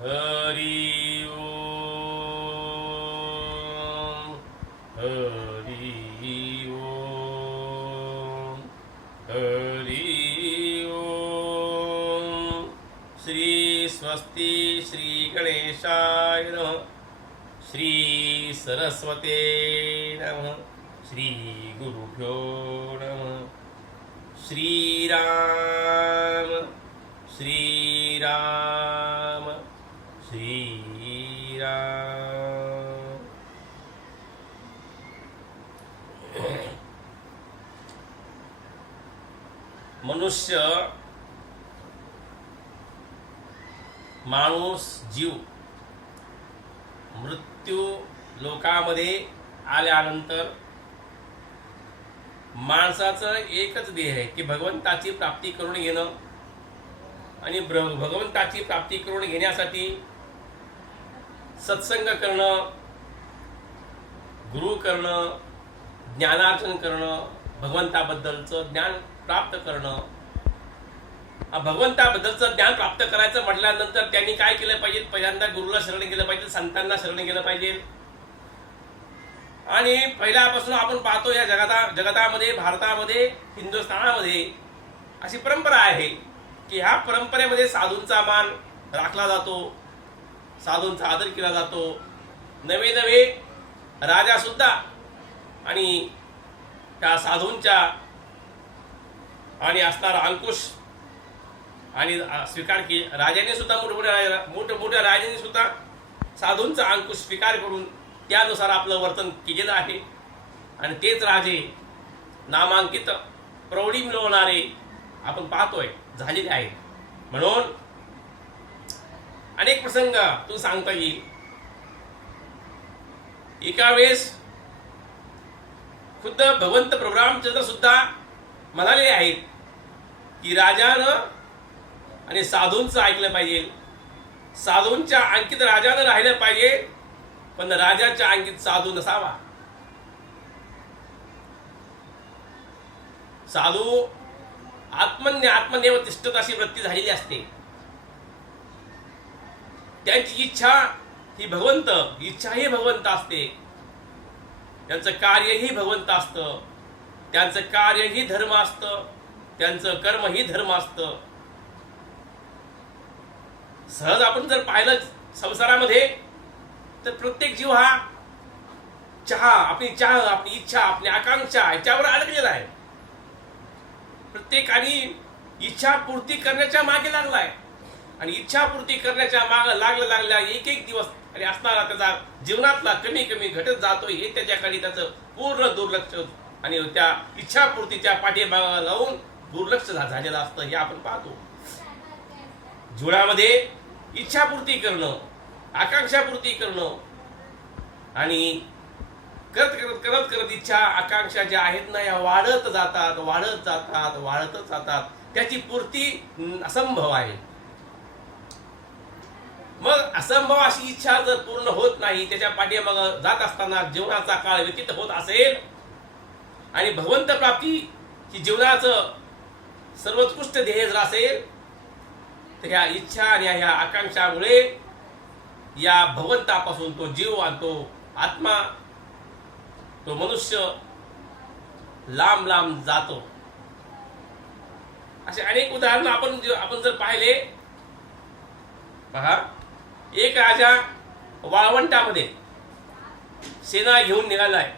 हरि ओम हरि ओम हरि ओम। श्री स्वस्ति श्री गणेशाय नमः। श्री सरस्वते नमः। श्री गुरुभ्यो नमः। श्रीराम श्रीराम श्रीराम। मनुष्य माणूस जीव मृत्यू लोकामध्ये आल्यानंतर माणसाचं एकच ध्येय आहे की भगवंताची प्राप्ती करून घेणं। आणि भगवंताची प्राप्ती करून घेण्यासाठी सत्संग करणं, गुरु करणं, ज्ञानार्जन करणं, भगवंताबद्दलचं ज्ञान प्राप्त करणं। भगवंताबद्दलचं ज्ञान प्राप्त करायचं म्हटल्यानंतर त्यांनी काय केलं पाहिजे? पहिल्यांदा गुरुला शरण गेलं पाहिजे, संतांना शरण गेलं पाहिजे। आणि पहिल्यापासून आपण पाहतो या जगतामध्ये, भारतामध्ये, हिंदुस्थानामध्ये अशी परंपरा आहे की ह्या परंपरेमध्ये साधूंचा मान राखला जातो, साधूंचा आदर केला जातो। नवे नवे राजा सुद्धा आणि त्या साधूंच्या आणि असणारा अंकुश आणि स्वीकार की राजाने सुद्धा मोठमोठ्या राजांनी सुद्धा साधूंचा अंकुश स्वीकार करून त्यानुसार आपलं वर्तन केलेलं आहे। आणि तेच राजे नामांकित प्रौढी मिळवणारे आपण पाहतोय झालेले आहेत। म्हणून अनेक प्रसंग तू सांगता येईल। एका वेळेस खुद्द भगवंत प्रभू रामचंद्र सुद्धा म्हणाले आहेत की राजानं आणि साधूंचं ऐकलं पाहिजे, साधूंच्या अंकित राजानं राहिलं पाहिजे, पण राजाच्या अंकित साधू नसावा। साधू आत्मनेव तिष्ठत अशी वृत्ती झालेली असते। त्यांची इच्छा ही भगवंत, इच्छा ही भगवंत असते, त्यांचं कार्यही भगवंत असतं, त्यांचं कार्यही धर्म असतं, त्यांचं कर्मही धर्म असतं। सहज आपण जर पाहिलं संसारामध्ये तर प्रत्येक जीव हा आपली इच्छा, आपली आकांक्षा याच्यावर अडकलेला आहे। प्रत्येकाने इच्छा पूर्ती करण्याच्या मागे लागलाय आणि इच्छा पूर्ती करण्याच्या मागे लागल्या एक एक दिवस आणि असणारा त्याचा जीवनातला कमी घटत जातोय हे त्याच्याकडे त्याचं पूर्ण दुर्लक्ष आणि त्या इच्छा पूर्तीच्या पाठीमागे लावून दुर्लक्ष झालेलं असतं हे आपण पाहतो। जीवनामध्ये इच्छा पूर्ती करणं, आकांक्षा पूर्ती करणं आणि करत इच्छा आकांक्षा ज्या आहेत ना या वाढत जातात। त्याची पूर्ती असंभव आहे। मग असंभव अशी इच्छा जर पूर्ण होत नाही, त्याच्या पाठीमागे जात असताना जीवनाचा काळ व्यतीत होत असेल आणि भगवंत प्राप्ती ही जीवनाचं सर्वोत्कृष्ट ध्येय जर असेल तर ह्या इच्छा आणि ह्या आकांक्षामुळे या भगवंतापासून तो जीव आणि तो आत्मा, तो मनुष्य लांब जातो। असे अनेक उदाहरण आपण जर पाहिले, पहा एक राजा वाळवंटामध्ये सेना घेऊन निघालाय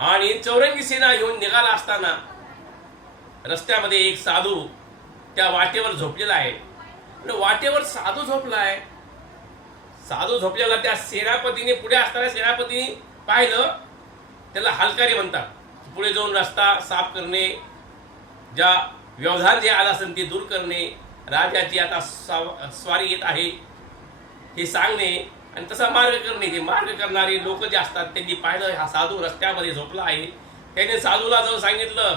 आणि चौरंगी सेना घेऊन निघाला असताना रस्त्यामध्ये एक साधू त्या वाटेवर झोपलेला आहे। वाटेवर साधू झोपलाय, साधू झोपलेला त्या सेनापतीने पुढे असताना सेनापतीने पाहिलं, त्याला हलकारी म्हणतात। पुढे जाऊन रस्ता साफ करणे, ज्या व्यवधान जे आला असेल ते दूर करणे, राजाची आता स्वारी येत आहे हे सांगणे आणि तसा मार्ग करणे। ते मार्ग करणारे लोक जे असतात त्यांनी पाहिलं हा साधू रस्त्यामध्ये झोपला आहे। त्याने साधूला जाऊन सांगितलं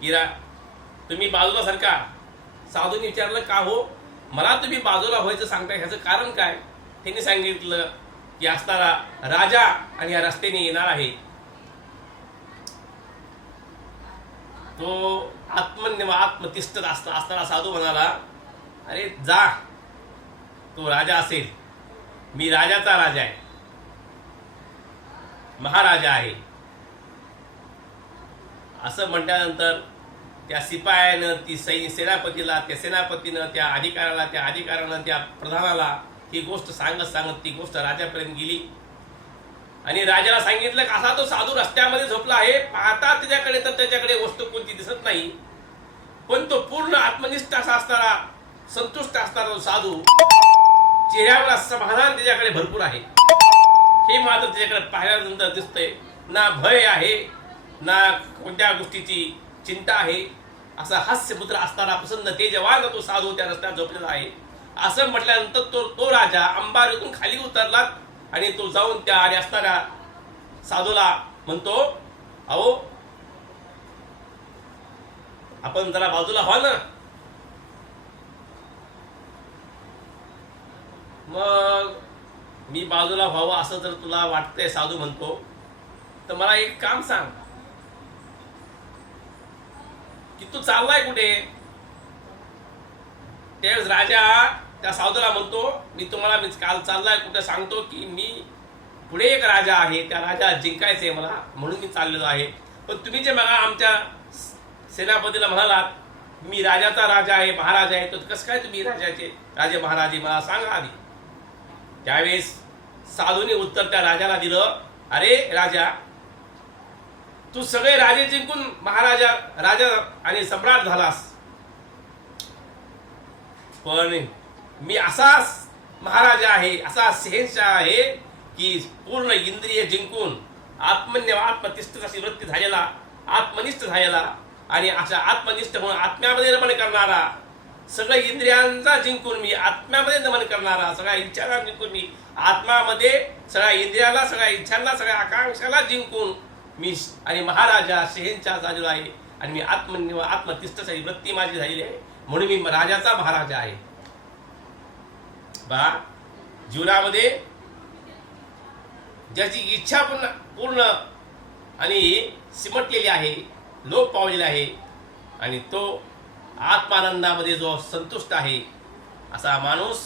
की तुम्ही बाजूला सरका। साधूने विचारलं का हो, मला तुम्ही बाजूला व्हायचं सांगताय, ह्याचं कारण काय? त्यांनी सांगितलं की असणारा राजा आणि या रस्त्याने येणार आहे, तो आत्मनिष्ठ असणारा साधू म्हणाला अरे जा, तो राजा असेल, मी राजाचा राजा आहे, महाराजा आहे, असं म्हटल्यानंतर त्या शिपायानं ती सेनापतीला, त्या सेनापतीनं त्या अधिकाऱ्याला, त्या अधिकाऱ्यानं त्या प्रधानाला ही गोष्ट सांगत सांगत ती गोष्ट राजापर्यंत गेली. आणि राजाला सांगितलं की असा तो साधू रस्त्यामध्ये झोपला आहे, पाहता त्याच्याकडे तर त्याच्याकडे वस्तू कोणती दिसत नाही, पण तो पूर्ण आत्मनिष्ठ असा असणारा, संतुष्ट असणारा तो साधू, चेहऱ्यावर समाधान त्याच्याकडे भरपूर आहे, हे मात्र त्याच्याकडे पाहिल्यानंतर दिसतंय. ना भय आहे, ना कोणत्या गोष्टीची चिंता आहे, असा हास्यपुत्र असणारा प्रसन्न तेजवान तो साधू त्या रस्त्यात झोपलेला आहे. असं म्हटल्यानंतर तो राजा अंबारीतून खाली उतरला आणि तो जाऊन त्या आणि असणाऱ्या साधूला म्हणतो, अहो आपण जरा बाजूला व्हा ना. मग मी बाजूला व्हावं असं जर तुला वाटतंय, साधू म्हणतो, तर मला एक काम सांग की तू चाललाय कुठे. त्यावेळेस राजा त्या साधूला म्हणतो, मी तुम्हाला काल चाललाय कुठे सांगतो की मी पुढे एक राजा आहे, त्या राजा जिंकायचंय मला, म्हणून मी चाललेलो आहे. पण तुम्ही जे मला आमच्या सेनापतीला म्हणालात मी राजाचा राजा आहे, महाराजा आहे, तर कसं काय तुम्ही राजाचे राजे महाराजे मला सांगा आधी. त्यावेळेस साधूने उत्तर त्या राजाला दिलं, अरे राजा, तू सगळे राजे जिंकून महाराजा, राजा आणि सम्राट झालास, पण मी असाच महाराजा आहे, असा शहेनशाह आहे की पूर्ण इंद्रिय जिंकून आत्मनिष्ठ अशी वृत्ती झालेला, आत्मनिष्ठ झालेला, आणि अशा आत्मनिष्ठ म्हणून आत्म्यामध्ये रमण करणारा, सगळ्या इंद्रियांचा जिंकून मी आत्म्यामध्ये रमण करणारा, सगळ्या इच्छांना जिंकून मी आत्मामध्ये सगळ्या इंद्रियाला, सगळ्या इच्छांना, सगळ्या आकांक्षाला जिंकून मी आणि महाराजा शहेनशाह झालेलो आहे, आणि मी आत्मनिष्ठ अशी वृत्ती माझी झालेली आहे, म्हणून मी राजाचा महाराजा आहे. बा, जीवनामध्ये ज्याची इच्छा पूर्ण आणि सिमटलेली आहे, लोप पावलेला आहे, आणि तो आत्मानंदामध्ये जो संतुष्ट आहे, असा माणूस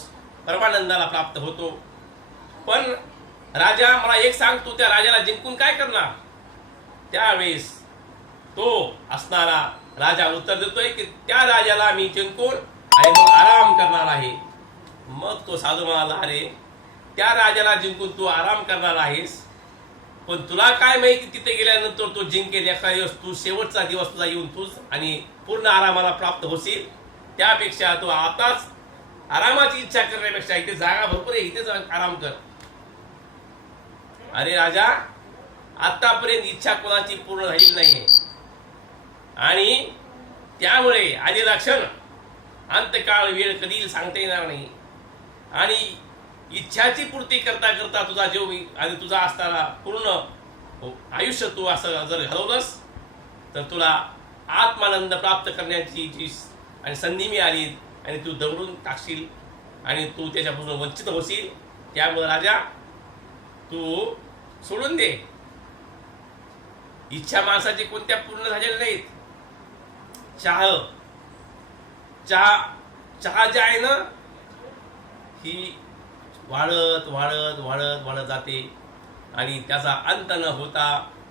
परमानंदाला प्राप्त होतो. पण राजा, मला एक सांग, तू त्या राजाला जिंकून काय करणार. त्यावेळेस तो असणारा राजा उत्तर देतोय की त्या राजाला मी जिंकून आणि मग आराम करणार आहे. मग तो साधू म्हणाला, अरे त्या राजाला जिंकून तू आराम करणार आहेस, पण तुला काय माहिती तिथे गेल्यानंतर तू जिंकेल एखादा दिवस, तू शेवटचा दिवस तुझा येऊन तूच आणि पूर्ण आरामाला प्राप्त होशील. त्यापेक्षा तू आताच आरामाची इच्छा करण्यापेक्षा इथे जागा भरपूर आहे, इथेच आराम कर. अरे राजा, आतापर्यंत इच्छा कोणाची पूर्ण झालेली नाहीये, आणि त्यामुळे आधी लक्षण अंतकाळ वेळ कधी सांगता येणार नाही, आणि इच्छाची पूर्ती करता करता तुझा जीव आणि तुझा असताना पूर्ण आयुष्य तू असं जर घालवलंस तर तुला आत्मानंद प्राप्त करण्याची जी आणि संधी मिळाली आणि तू दवडून टाकशील आणि तू त्याच्यापासून वंचित होशील. त्यामुळे राजा, तू सोडून दे. इच्छा माणसाची कोणत्या पूर्ण झालेल्या नाहीत. चहा जे आहे ना, ही वाढत वाढत वाढत वाढत जाते आणि त्याचा अंत न होता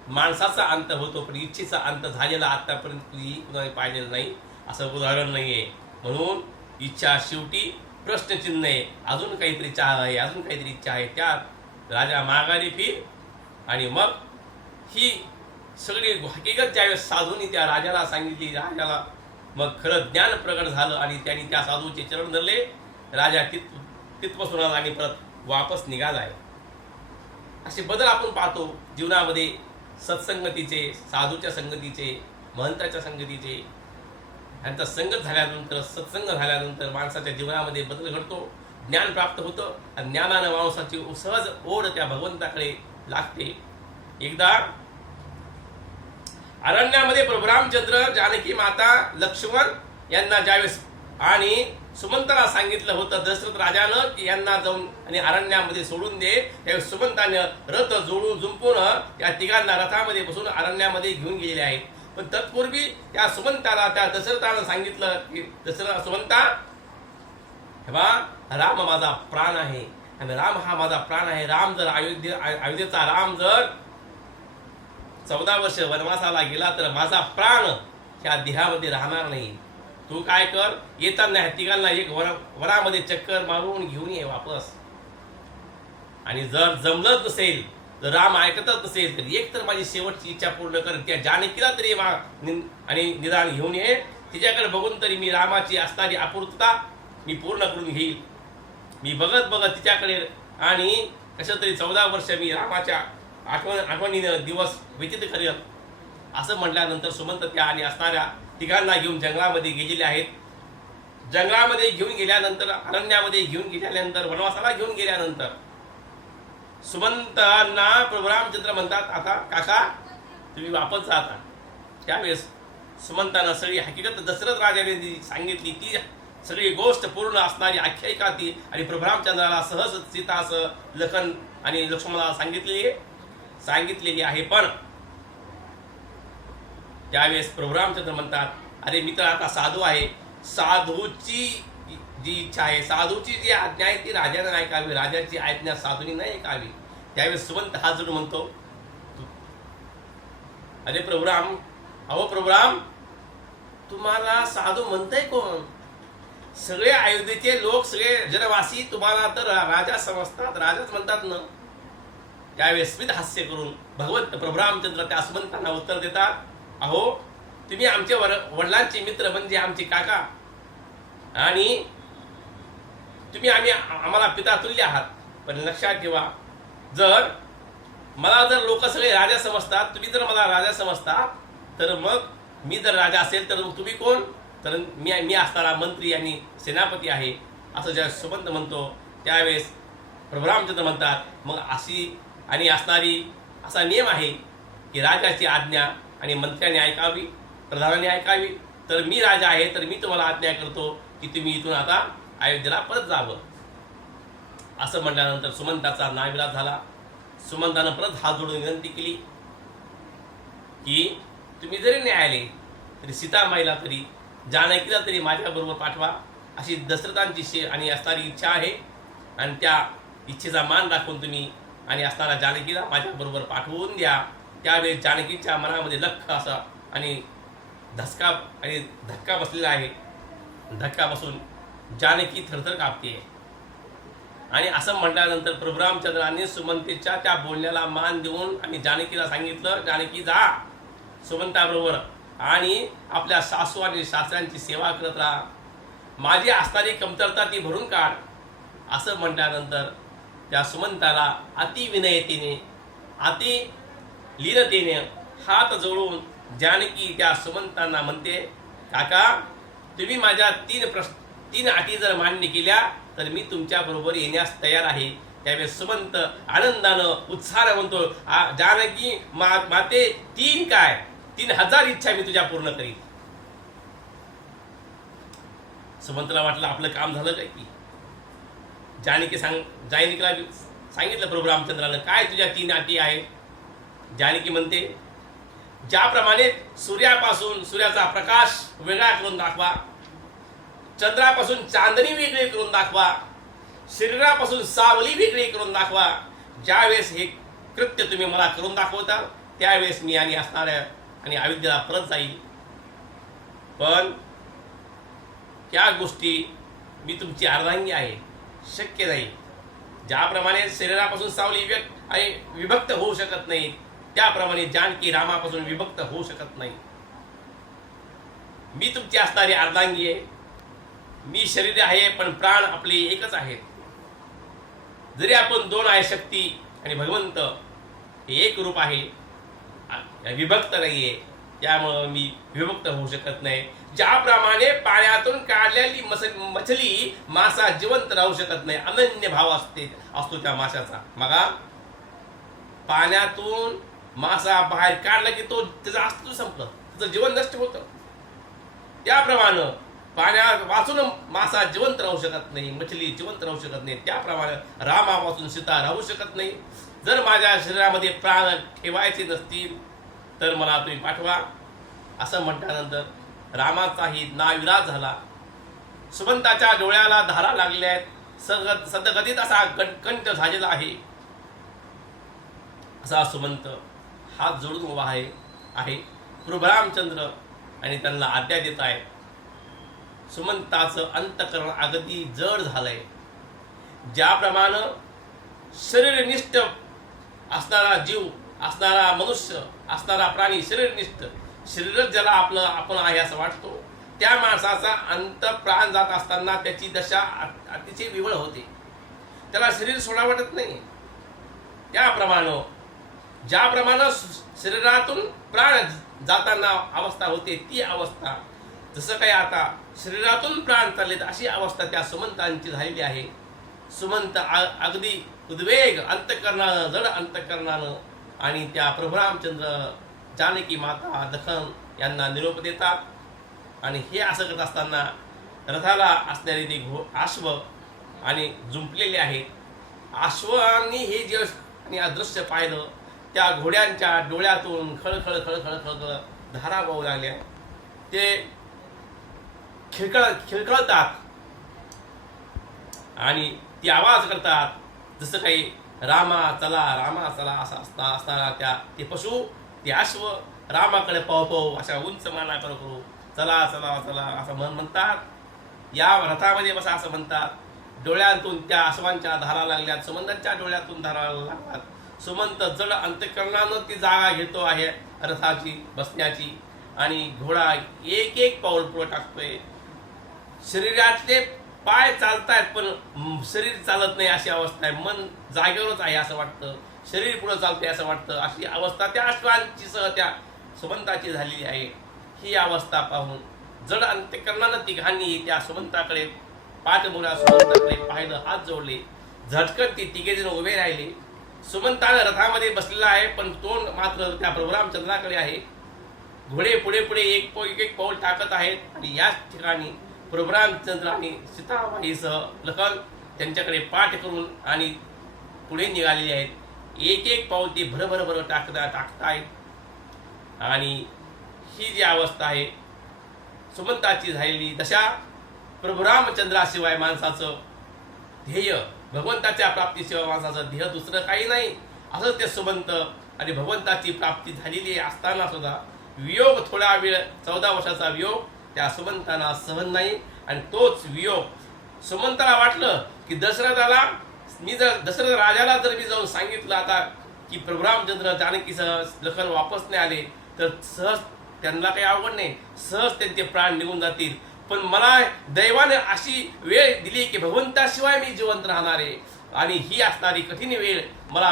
माणसाचा अंत होतो, पण इच्छेचा अंत झालेला आतापर्यंत कुणाने पाहिलेलं नाही, असं उदाहरण नाहीये. म्हणून इच्छा शेवटी प्रश्नचिन्ह आहे. अजून काहीतरी चहा आहे, अजून काहीतरी इच्छा आहे. त्या राजा माघारी फिर, आणि मग ही सगळी हकीकत ज्यावेळेस साधूंनी त्या राजाला सांगितली, राजाला मग खरं ज्ञान प्रगट झालं आणि त्यांनी त्या साधूचे चरण धरले. राजा तिथपासून आला आणि परत वापस निघालाय. असे बदल आपण पाहतो जीवनामध्ये, सत्संगतीचे, साधूच्या संगतीचे, महंताच्या संगतीचे. यांचा संगत झाल्यानंतर, सत्संग झाल्यानंतर माणसाच्या जीवनामध्ये बदल घडतो, ज्ञान प्राप्त होतं, आणि ज्ञानानं माणसाची सहज ओढ त्या भगवंताकडे लागते. एकदा अरण्यामध्ये प्रभू रामचंद्र, जानकी माता, लक्ष्मण यांना ज्यावेळेस आणि सुमंताला सांगितलं होतं दशरथ राजानं की यांना जाऊन आणि अरण्यामध्ये सोडून दे, त्यावेळेस सुमंताने रथ जोडून जुंपून त्या तिघांना रथामध्ये बसून अरण्यामध्ये घेऊन गेलेले आहेत. पण तत्पूर्वी त्या सुमंताला त्या दशरथानं सांगितलं की सुमंता, हे बा, राम माझा प्राण आहे आणि राम हा माझा प्राण आहे. राम जर अयोध्येचा राम जर 14 वर्ष वनवासाला गेला तर माझा प्राण ह्या देहामध्ये राहणार नाही. तू काय कर, येताना ह्या तिघांना एक वनामध्ये चक्कर मारून घेऊन ये वापस. आणि जर जमलंच नसेल, जर राम ऐकतच नसेल, तर एक तर माझी शेवटची इच्छा पूर्ण कर, त्या जानकीला तरी आणि निदान घेऊन ये. तिच्याकडे बघून तरी मी रामाची असणारी आपुर्तता मी पूर्ण करून घेईल. मी बघत बघत तिच्याकडे आणि कसं तरी 14 वर्ष मी रामाच्या आठवणीने दिवस व्यतीत करेल. असं म्हटल्यानंतर सुमंत त्या आणि असणाऱ्या तिघांना घेऊन जंगलामध्ये गेलेले आहेत. जंगलामध्ये घेऊन गेल्यानंतर, अरण्यामध्ये घेऊन गेल्यानंतर, वनवासाला घेऊन गेल्यानंतर सुमंतांना प्रभू रामचंद्र म्हणतात, आता काका तुम्ही वापस जाता. त्यावेळेस सुमंतांना सगळी हकीकत दशरथ राजाने सांगितली, ती सगळी गोष्ट पूर्ण असणारी आख्यायिका ती आणि प्रभू रामचंद्राला सहज सीतासह लखन आणि लक्ष्मणाला सांगितलेली आहे. पण त्यावेळेस प्रभू रामचंद्र म्हणतात, अरे मित्र आता साधू आहे, साधूची जी इच्छा आहे, साधूची जी आज्ञा आहे ती राजाने ऐकावी, राजाची आज्ञा साधूनी नाही ऐकावी. त्यावेळेस सुमंत हात जोडून म्हणतो, अरे प्रभुराम, अहो प्रभुराम, तुम्हाला साधू म्हणताय कोण? सगळे अयोध्येचे लोक, सगळे जनवासी तुम्हाला तर राजा समजतात, राजाच म्हणतात ना. त्यावेळेस स्मित हास्य करून भगवंत प्रभू रामचंद्र त्या सुमंतांना उत्तर देतात, अहो तुम्ही आमच्या वडिलांचे मित्र म्हणजे आमचे काका आणि तुम्ही आम्हाला पिता तुल्य आहात. पण लक्षात ठेवा, जर मला जर लोक सगळे राजा समजतात, तुम्ही जर मला राजा समजतात, तर मग मी जर राजा असेल तर तुम्ही कोण? तर मी असणारा मंत्री आणि सेनापती आहे. असं ज्या सुमंत म्हणतो त्यावेळेस प्रभू रामचंद्र म्हणतात, मग अशी आणि असणारी असा नियम आहे की राजाची आज्ञा आणि मंत्र्यांनी ऐकावी, प्रधानाने ऐकावी. तर मी राजा आहे, तर मी तुम्हाला आज्ञा करतो की तुम्ही इथून आता अयोध्येला परत जावं. असं म्हटल्यानंतर सुमंताचा नाविलाज झाला. सुमंतानं परत हात जोडून विनंती केली की तुम्ही जरी नाही आले तरी सीतामाईला तरी, जानकीला तरी माझ्याबरोबर पाठवा, अशी दशरथांची आणि असणारी इच्छा आहे. आणि त्या इच्छेचा मान दाखवून तुम्ही आणि असणारा जानकीला माझ्याबरोबर पाठवून द्या. त्यावेळेस जानकीच्या मनामध्ये लख असा आणि धक्का बसलेला आहे. धक्का बसून जानकी थरथर कापते. आणि असं म्हटल्यानंतर प्रभू रामचंद्रांनी सुमंतेच्या त्या बोलण्याला मान देऊन आणि जानकीला सांगितलं, जानकी जा सुमंताबरोबर आणि आपल्या सासू आणि सासऱ्यांची सेवा करत राहा, माझी असणारी कमतरता ती भरून काढ. असं म्हटल्यानंतर त्या सुमंताला अति विनयतेने, अति लीनतेने हात जोडून जानकी त्या सुमंतांना म्हणते, काका तुम्ही माझ्या 3 अटी जर मान्य केल्या तर मी तुमच्या बरोबर येण्यास तयार आहे. त्यावेळेस सुमंत आनंदानं उत्साहानं म्हणतो, जानकी माते 3 काय 3000 इच्छा मी तुझ्या पूर्ण करीन. सुमंतला वाटलं आपलं काम झालं काय की. जानकीला सांगितलं प्रभू रामचंद्रानं, काय तुझ्या 3 अटी आहे. जानकी म्हणते, ज्याप्रमाणे सूर्याचा प्रकाश वेगळा करून दाखवा, चंद्रापासून चांदणी वेगळी करून दाखवा, शरीरापासून सावली वेगळी करून दाखवा. ज्यावेळेस हे कृत्य तुम्ही मला करून दाखवता त्यावेळेस मी आणि असणाऱ्या आणि अयोध्येला परत जाईल. पण त्या गोष्टी मी तुमची अर्धांगी आहे, शक्य नाही. ज्याप्रमाणे शरीरापासून सावली विभक्त होऊ शकत नाही, त्याप्रमाणे जानकी रामापासून विभक्त होऊ शकत नाही. मी तुमची असणारी अर्धांगी आहे. मी शरीर आहे पण प्राण आपले एकच आहेत. जरी आपण 2 आहे, शक्ती आणि भगवंत हे एक रूप आहे, विभक्त नाहीये. त्यामुळं मी विभक्त होऊ शकत नाही. ज्याप्रमाणे पाण्यातून काढलेली मछली मासा जिवंत राहू शकत नाही, अनन्य भाव असतो त्या माशाचा. मग पाण्यातून मासा बाहेर काढला की तो त्याचं अस्तित्व संपलं, त्याचं जीवन नष्ट होतं. त्याप्रमाणे पाण्यात वाचून मासा जिवंत राहू शकत नाही, मछली जिवंत राहू शकत नाही. त्याप्रमाणे रामापासून सीता राहू शकत नाही. जर माझ्या शरीरामध्ये प्राण ठेवायचे नसतील तर मला तुम्ही पाठवा. असं म्हटल्यानंतर रामाचाही नाविलाज झाला. सुमंताच्या डोळ्याला धारा लागल्या आहेत, सदगतीत असा कंठ झालेला आहे. असा सुमंत हात जोडून उभा आहे प्रभू रामचंद्र आणि त्यांना आज्ञा देत आहे. सुमंताचं अंतकरण अगदी जड झालंय. ज्याप्रमाणे शरीरनिष्ठ असणारा जीव, असणारा मनुष्य, असणारा प्राणी, शरीरनिष्ठ, शरीरच ज्याला आपलं आपण आहे असं वाटतो, त्या माणसाचा अंत प्राण जात असताना त्याची दशा अतिशय विवळ होते. त्याला शरीर सोडा वाटत नाही. त्याप्रमाणे ज्याप्रमाणे शरीरातून प्राण जाताना अवस्था होते, ती अवस्था जसं काही आता शरीरातून प्राण चाललेत अशी अवस्था त्या सुमंतांची झालेली आहे. सुमंत अगदी उद्वेग अंतकरणानं, जड अंतकरणानं आणि त्या प्रभू रामचंद्र, जानकी माता, दखन यांना निरोप देतात. आणि हे असं करत असताना रथाला असणारे ते अश्व आणि जुंपलेले आहेत. अश्वांनी हे जे आणि अदृश्य पाहिलं, त्या घोड्यांच्या डोळ्यातून खळखळ खळखळ खळखळ धारा वाहू लागल्या. ते खिळखळतात आणि ती आवाज करतात, जसं काही रामा चला असं असताना ते पशु, ते अश्व रामाकडे पाहू अशा उंच माना करू चला चला चला असं म्हणतात. या रथामध्ये बसा असं म्हणतात. डोळ्यातून त्या अश्वांच्या धारा लागल्यात, सुमंतांच्या डोळ्यातून धारा लागतात. सुमंत जड अंतकरणानं ती जागा घेतो आहे रथाची बसण्याची. आणि घोडा एक एक पाऊल पुढे टाकतोय. शरीरातले पाय चालतायत पण शरीर चालत नाही अशी अवस्था आहे. मन जागेवरच आहे असं वाटतं, शरीर पुढे चालतंय असं वाटतं. अशी अवस्था त्या अश्वांची सह त्या सुमंताची झालेली आहे. ही अवस्था पाहून जड अंतकरणानं तिघांनी त्या सुमंताकडे, पाठमोऱ्या सुमंताकडे पाहिलं, हात जोडले. झटकन ती तिघेजण उभे राहिले. सुमंतानं रथामध्ये बसलेला आहे पण तोंड मात्र त्या प्रभू रामचंद्राकडे आहे. घोडे पुढे पुढे एक एक पाऊल टाकत आहेत. आणि याच ठिकाणी प्रभू रामचंद्र आणि सीताबाईसह लखन त्यांच्याकडे पाठ करून आणि पुढे निघालेले आहेत. एक एक पाऊल ती भर टाकतायत. आणि ही जी अवस्था आहे सुमंताची झालेली दशा, प्रभू रामचंद्राशिवाय माणसाचं ध्येय, भगवंताच्या प्राप्तीशिवाय माणसाचं ध्येय दुसरं काही नाही. असं ते सुमंत आणि भगवंताची प्राप्ती झालेली असताना सुद्धा वियोग, थोडा वेळ 14 वर्षाचा वियोग त्या सुमंतांना सहन नाही. आणि तोच वियोग सुमंताला वाटलं की दशरथाला, मी जर दशरथ राजाला जर मी जाऊन सांगितलं आता की प्रभू रामचंद्र जानकीसह लखन वापस नाही आले तर सहज त्यांना काही अवघड नाही, सहज त्यांचे प्राण निघून जातील. पण मला दैवाने अशी वेळ दिली की भगवंताशिवाय मी जिवंत राहणार आहे. आणि ही असणारी कठीण वेळ मला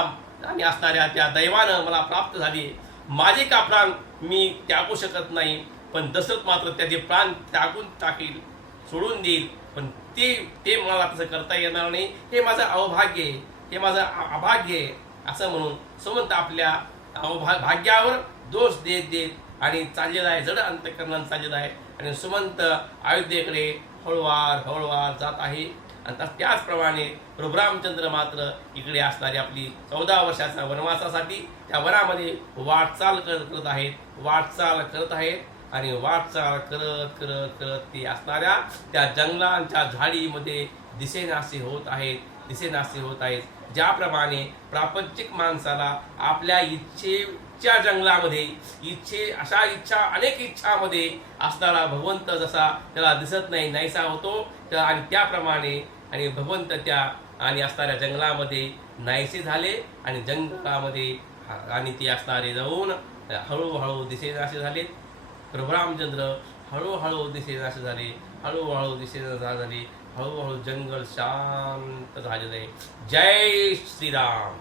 आणि असणाऱ्या त्या दैवानं मला प्राप्त झाली. माझे का प्राण मी त्यागू शकत नाही, पण दशरथ मात्र त्याचे प्राण त्यागून टाकील, सोडून देईल. पण ते मला तसं करता येणार नाही. हे माझं अवभाग्य आहे, हे माझं अभाग्य आहे असं म्हणून सुमंत आपल्या भाग्यावर दोष देत आणि चाललेला आहे, जड अंतकरणानं चाललेला आहे. आणि सुमंत अयोध्येकडे हळूवार जात आहे. आणि त्याचप्रमाणे प्रभू रामचंद्र मात्र इकडे असणारी आपली 14 वर्षाच्या वनवासासाठी त्या वनामध्ये वाटचाल करत आहेत. आणि वाटचाल करत ते असणाऱ्या त्या जंगलांच्या झाडीमध्ये दिसेनासे होत आहेत. ज्याप्रमाणे प्रापंचिक माणसाला आपल्या इच्छेच्या जंगलामध्ये अशा अनेक इच्छामध्ये असणारा भगवंत जसा त्याला दिसत नाही, नाहीसा होतो, आणि त्याप्रमाणे आणि भगवंत त्या आणि असणाऱ्या जंगलामध्ये नाहीसे झाले. आणि जंगलामध्ये आणि ते असणारे जाऊन हळूहळू दिसेनासे झाले. प्रभू रामचंद्र हळूहळू दिसेनासे झाले. हळूहळू जंगल शांत झालेलं आहे. जय श्रीराम.